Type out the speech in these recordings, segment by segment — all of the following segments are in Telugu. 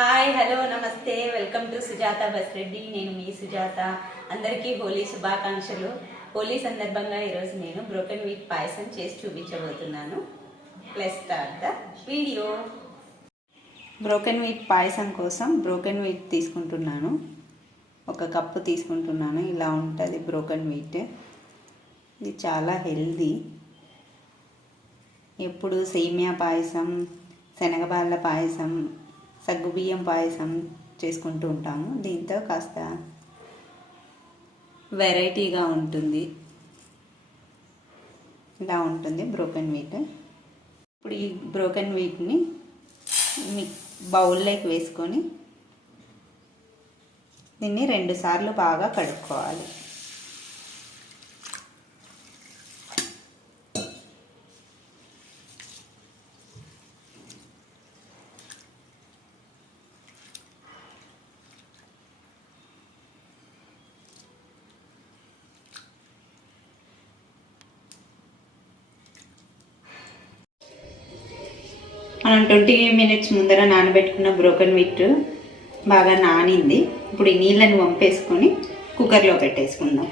హాయ్ హలో నమస్తే వెల్కమ్ టు సుజాత బసిరెడ్డి. నేను మీ సుజాత. అందరికీ హోలీ శుభాకాంక్షలు. హోలీ సందర్భంగా ఈరోజు నేను బ్రోకెన్ వీట్ పాయసం చేసి చూపించబోతున్నాను. Let's start the video. Broken wheat payasam కోసం బ్రోకెన్ వీట్ తీసుకుంటున్నాను. ఒక కప్పు తీసుకుంటున్నాను. ఇలా ఉంటుంది బ్రోకెన్ వీట్. ఇది చాలా హెల్దీ. ఎప్పుడు సేమియా పాయసం, శనగబాళ్ళ పాయసం, సగ్గుబియ్యం పాయసం చేసుకుంటూ ఉంటాము. దీంతో కాస్త వెరైటీగా ఉంటుంది. ఇలా ఉంటుంది బ్రోకెన్ వీట్. ఇప్పుడు ఈ బ్రోకెన్ వీట్ని బౌల్లోకి వేసుకొని దీన్ని 2 సార్లు బాగా కడుక్కోవాలి. మనం 20 మినిట్స్ ముందర నానబెట్టుకున్న బ్రోకెన్ వీట్ బాగా నానింది. ఇప్పుడు ఈ నీళ్ళని వంపేసుకొని కుక్కర్లో పెట్టేసుకుందాం.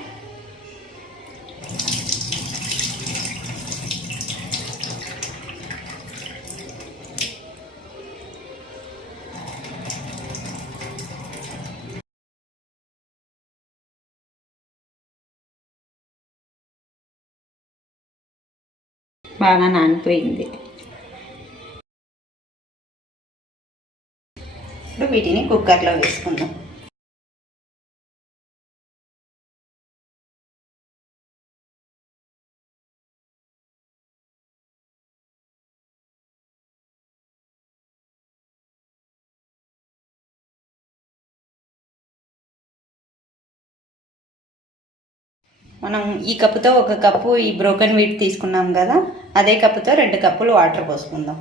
బాగా నానిపోయింది. ఇప్పుడు వీటిని కుక్కర్లో వేసుకుందాం. మనం ఈ కప్పుతో 1 కప్పు ఈ బ్రోకెన్ వీట్ తీసుకున్నాం కదా, అదే కప్పుతో 2 కప్పులు వాటర్ పోసుకుందాం.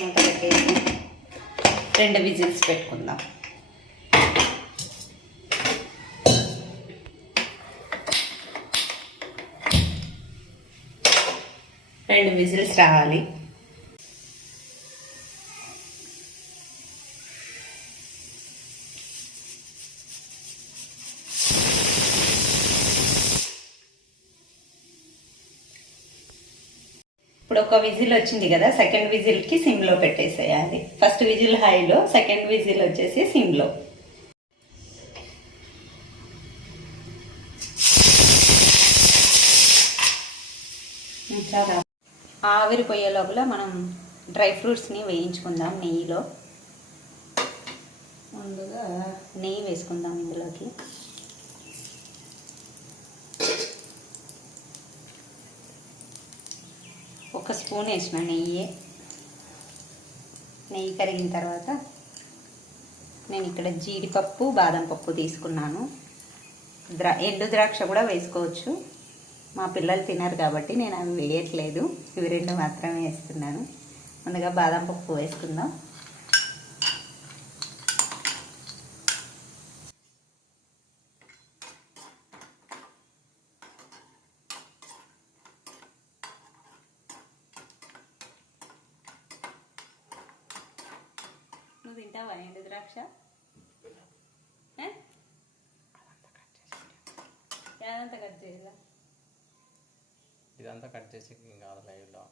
మూత పెట్టేసి 2 విజిల్స్ పెట్టుకుందాం. రెండు విజిల్స్ రావాలి. ఇప్పుడు ఒక విజిల్ వచ్చింది కదా, సెకండ్ విజిల్కి సిమ్లో పెట్టేసేయాలి. ఫస్ట్ విజిల్ హైలో, సెకండ్ విజిల్ వచ్చేసి సిమ్లో. చాలా ఆవిరి పోయే లోపల మనం డ్రై ఫ్రూట్స్ని వేయించుకుందాం నెయ్యిలో. ముందుగా నెయ్యి వేసుకుందాం ఇందులోకి. ఒక స్పూన్ వేసిన నెయ్యి కరిగిన తర్వాత నేను ఇక్కడ జీడిపప్పు, బాదం పప్పు తీసుకున్నాను. ఎండు ద్రాక్ష కూడా వేసుకోవచ్చు. మా పిల్లలు తినరు కాబట్టి నేను అవి వేయట్లేదు. ఇవి 2 మాత్రమే వేస్తున్నాను. ముందుగా బాదం పప్పు వేసుకుందాం. నువ్వు తింటావా ఎండు ద్రాక్ష? అదంతా కట్ చేయాలా? ఇదంతా కట్ చేసి కాదు లైవ్లో.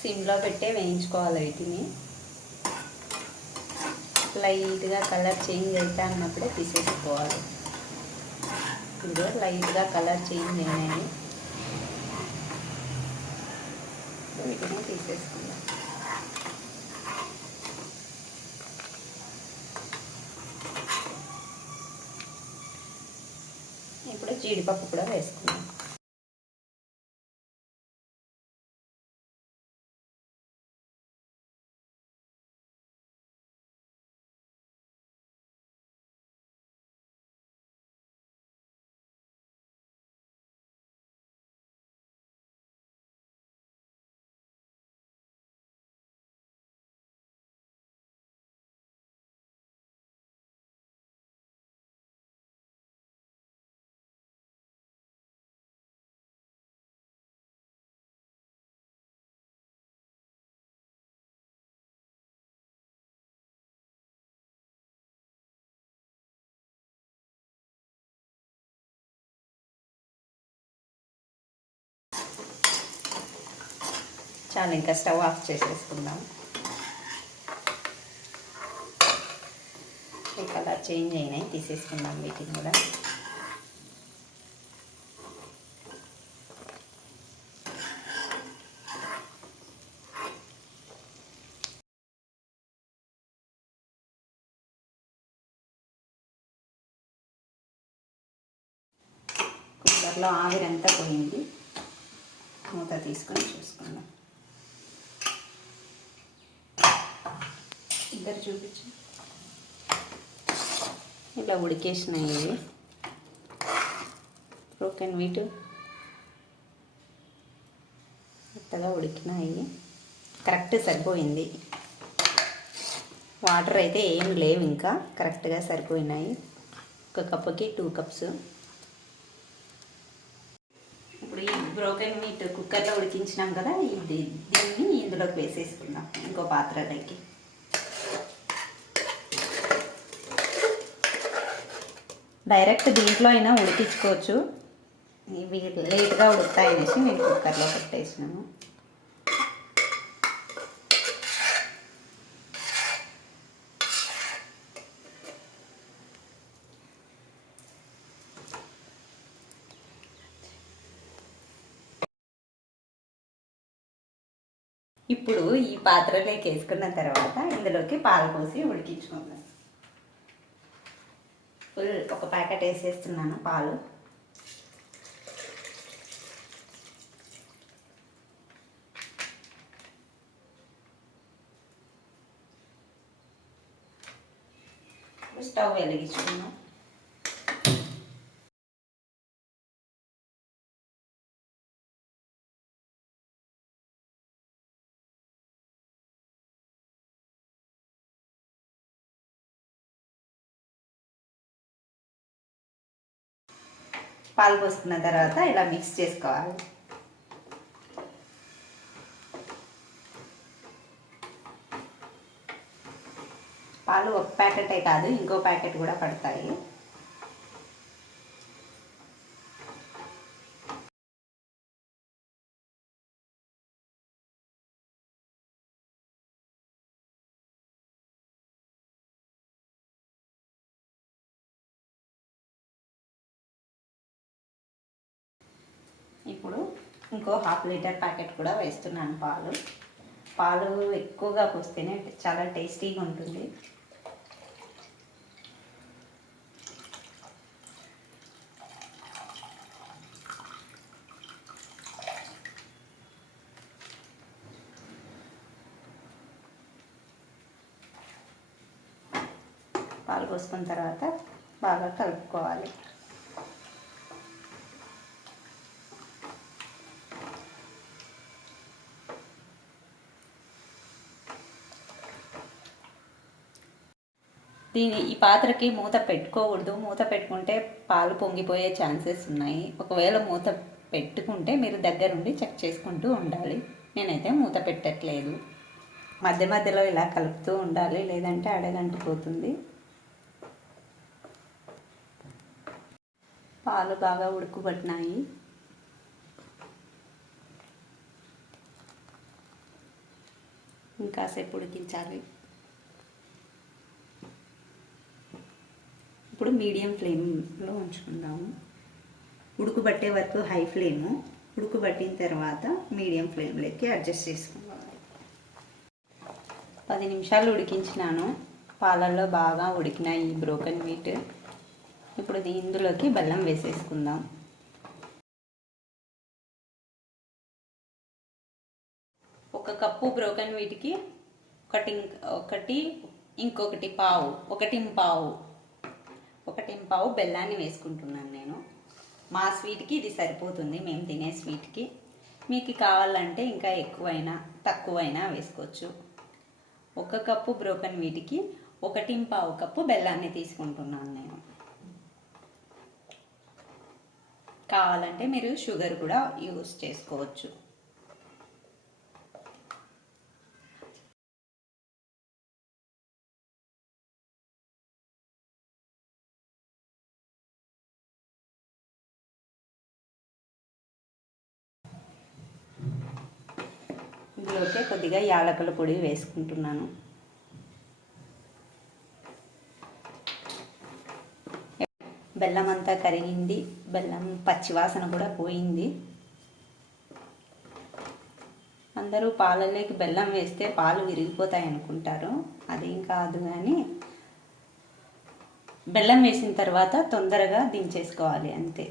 సిమ్లో పెట్టే వేయించుకోవాలి. వీటిని లైట్గా కలర్ చేంజ్ అవుతా అన్నప్పుడే తీసేసుకోవాలి. ఇప్పుడు లైట్గా కలర్ చేంజ్ అయినాయి. వీటిని తీసేసుకుందాం. ఇప్పుడు జీడిపప్పు కూడా వేసుకుందాం. చాలా ఇంకా స్టవ్ ఆఫ్ చేసేసుకుందాం. ఈ కలర్ చేంజ్ అయినాయి, తీసేసుకుందాం వీటిని కూడా. కుక్కర్లో ఆవిరంతా పోయింది, మూత తీసుకొని చూసుకుందాం. ఇద్దరు చూపించు. ఇలా ఉడికేసినాయి ఇవి. బ్రోకెన్ వీట్ మెత్తగా ఉడికినాయి, కరెక్ట్ సరిపోయింది. వాటర్ అయితే ఏం లేవు, ఇంకా కరెక్ట్గా సరిపోయినాయి. ఒక కప్పుకి 2 కప్స్. ఇప్పుడు ఈ బ్రోకెన్ మీట్ కుక్కర్లో ఉడికించినాం కదా, దీన్ని ఇందులోకి వేసేసుకుందాం ఇంకో పాత్రలోకి. డైరెక్ట్ దీంట్లో అయినా ఉడికించుకోవచ్చు, ఇవి లేట్గా ఉడుకుతాయి అనేసి నేను కుక్కర్లో పెట్టేసినాను. ఇప్పుడు ఈ పాత్రలోకి వేసుకున్న తర్వాత ఇందులోకి పాలు పోసి ఉడికించుకుందాం. ఫుల్ ఒక ప్యాకెట్ వేసేస్తున్నాను పాలు. స్టవ్ వెలిగించుకుందాం. పాలు పోసుకున్న తర్వాత ఇలా మిక్స్ చేసుకోవాలి. పాలు ఒక ప్యాకెటే కాదు, ఇంకో ప్యాకెట్ కూడా పడతాయి. ఇప్పుడు ఇంకో 1/2 లీటర్ ప్యాకెట్ కూడా వేస్తున్నాను పాలు. పాలు ఎక్కువగా పోస్తేనే చాలా టేస్టీగా ఉంటుంది. పాలు పోసుకున్న తర్వాత బాగా కలుపుకోవాలి. ఈ పాత్రకి మూత పెట్టుకోకూడదు. మూత పెట్టుకుంటే పాలు పొంగిపోయే ఛాన్సెస్ ఉన్నాయి. ఒకవేళ మూత పెట్టుకుంటే మీరు దగ్గరుండి చెక్ చేసుకుంటూ ఉండాలి. నేనైతే మూత పెట్టట్లేదు. మధ్య మధ్యలో ఇలా కలుపుతూ ఉండాలి, లేదంటే అడగంటిపోతుంది. పాలు బాగా ఉడుకుబట్టినాయి. ఇంకాసేపు ఉడికించాలి. ఇప్పుడు మీడియం ఫ్లేమ్లో ఉంచుకుందాము. ఉడుకుబట్టే వరకు హై ఫ్లేము, ఉడుకుబట్టిన తర్వాత మీడియం ఫ్లేమ్లోకి అడ్జస్ట్ చేసుకోవాలి. 10 నిమిషాలు ఉడికించినాను. పాలల్లో బాగా ఉడికినాయి ఈ బ్రోకెన్ వీట్. ఇప్పుడు ఇందులోకి బెల్లం వేసేసుకుందాం. ఒక కప్పు బ్రోకెన్ వీట్కి ఇంకొకటి పావు, ఒకటి పావు బెల్లాన్ని వేసుకుంటున్నాను నేను. మా స్వీట్కి ఇది సరిపోతుంది, మేము తినే స్వీట్కి. మీకు కావాలంటే ఇంకా ఎక్కువైనా తక్కువైనా వేసుకోవచ్చు. 1 కప్పు బ్రోకెన్ వీట్కి 1 కప్పు బెల్లాన్ని తీసుకుంటున్నాను నేను. కావాలంటే మీరు షుగర్ కూడా యూస్ చేసుకోవచ్చు. ఇందులోకి కొద్దిగా యాలకుల పొడి వేసుకుంటున్నాను. బెల్లం అంతా కరిగింది, బెల్లం పచ్చివాసన కూడా పోయింది. అందరూ పాలలోకి బెల్లం వేస్తే పాలు విరిగిపోతాయి అనుకుంటారు, అదేం కాదు. కానీ బెల్లం వేసిన తర్వాత తొందరగా దించేసుకోవాలి అంతే.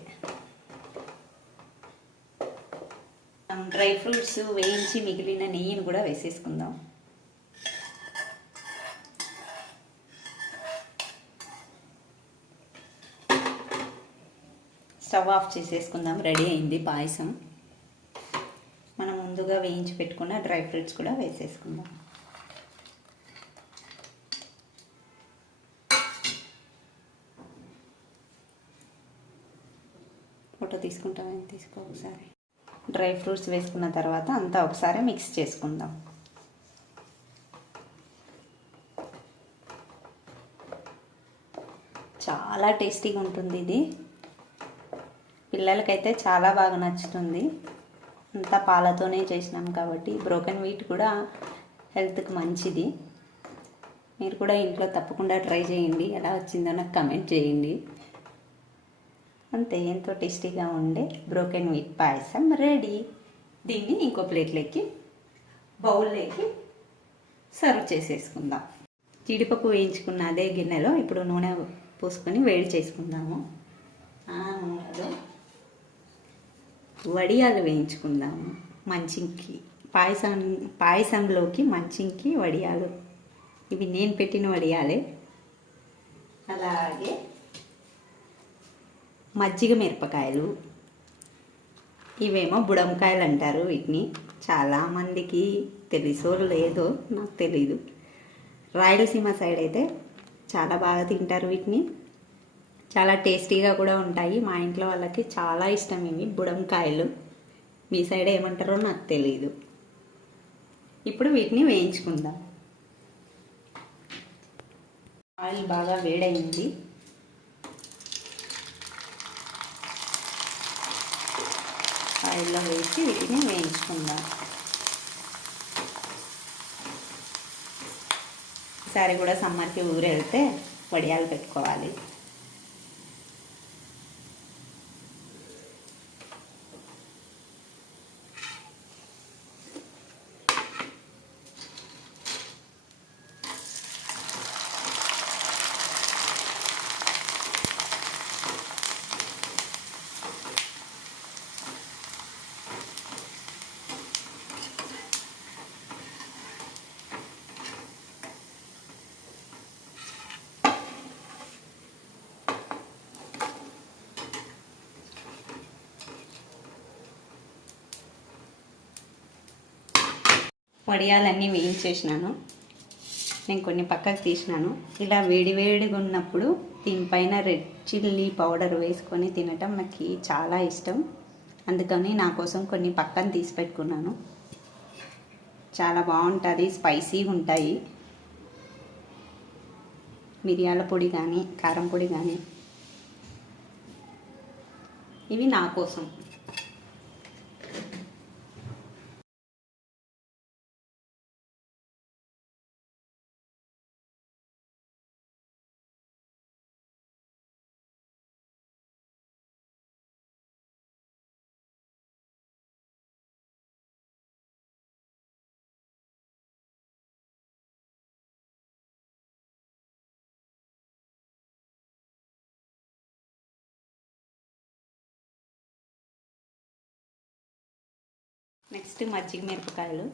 డ్రై ఫ్రూట్స్ వేయించి మిగిలిన నెయ్యిని కూడా వేసేసుకుందాం. స్టవ్ ఆఫ్ చేసేసుకుందాం. రెడీ అయింది పాయసం. మనం ముందుగా వేయించి పెట్టుకున్న డ్రై ఫ్రూట్స్ కూడా వేసేసుకుందాం. ఫోటో తీసుకుంటామని తీసుకో ఒకసారి. డ్రై ఫ్రూట్స్ వేసుకున్న తర్వాత అంతా ఒకసారి మిక్స్ చేసుకుందాం. చాలా టేస్టీగా ఉంటుంది ఇది. పిల్లలకైతే చాలా బాగా నచ్చుతుంది. అంతా పాలతోనే చేసినాం కాబట్టి. బ్రోకెన్ వీట్ కూడా హెల్త్కి మంచిది. మీరు కూడా ఇంట్లో తప్పకుండా ట్రై చేయండి. ఎలా వచ్చిందో నాకు కమెంట్ చేయండి. అంతే, ఎంతో టేస్టీగా ఉండే బ్రోకెన్ వీట్ పాయసం రెడీ. దీన్ని ఇంకో ప్లేట్లోకి, బౌల్లోకి సర్వ్ చేసేసుకుందాం. జీడిపప్పు వేయించుకున్న అదే గిన్నెలో ఇప్పుడు నూనె పోసుకొని వేడి చేసుకుందాము. ఆ నూనెలో వడియాలు వేయించుకుందాము. మంచింకి పాయసంలోకి మంచింకి వడియాలు. ఇవి నేను పెట్టిన వడియాలే. అలాగే మజ్జిగ మిరపకాయలు, ఇవేమో బుడంకాయలు అంటారు వీటిని. చాలామందికి తెలుసో లేదో నాకు తెలీదు. రాయలసీమ సైడ్ అయితే చాలా బాగా తింటారు వీటిని. చాలా టేస్టీగా కూడా ఉంటాయి. మా ఇంట్లో వాళ్ళకి చాలా ఇష్టం ఇవి బుడంకాయలు. మీ సైడ్ ఏమంటారో నాకు తెలీదు. ఇప్పుడు వీటిని వేయించుకుందాం. ఆయిల్ బాగా వేడైంది. ఆయిల్లో వేసి వీటిని వేయించుకుందాం. ఈసారి కూడా సమ్మర్కి ఊరు వెళ్తే వడియాలు పెట్టుకోవాలి. వడియాలన్నీ వేయించేసినాను. నేను కొన్ని పక్కకు తీసినాను. ఇలా వేడివేడిగా ఉన్నప్పుడు దీనిపైన రెడ్ చిల్లీ పౌడర్ వేసుకొని తినటం నాకు చాలా ఇష్టం. అందుకని నా కోసం కొన్ని పక్కన తీసి పెట్టుకున్నాను. చాలా బాగుంటుంది, స్పైసీగా ఉంటాయి. మిరియాల పొడి కానీ కారం పొడి కానీ ఇవి నా కోసం. నెక్స్ట్ మజ్జిగ మిరపకాయలు.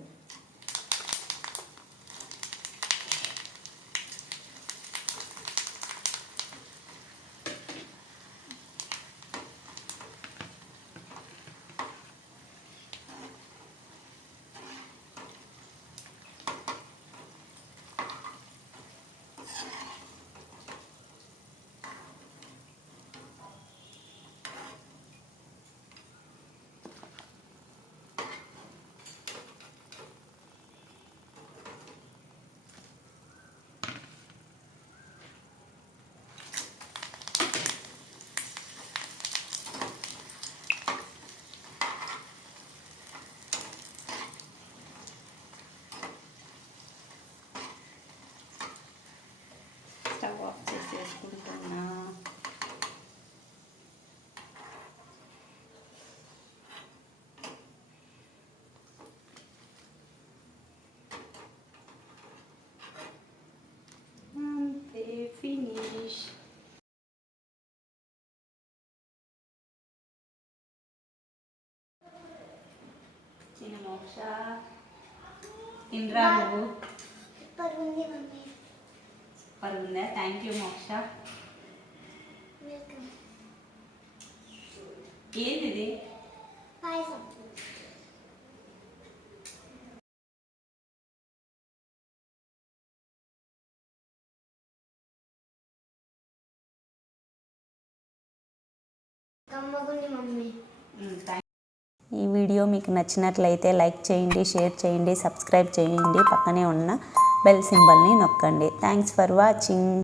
మోక్ష. తినరా నువ్వు? సూపర్ ఉంది మమ్మీ. సూపర్ ఉందా? థ్యాంక్ యూ మోక్ష. వెల్కమ్. ఏంది ఇది? పాయసం. కమ్మగుంది మమ్మీ. ఈ వీడియో మీకు నచ్చినట్లయితే లైక్ చేయండి, షేర్ చేయండి, సబ్స్క్రైబ్ చేయండి, పక్కనే ఉన్న బెల్ సింబల్ని నొక్కండి. Thanks for watching.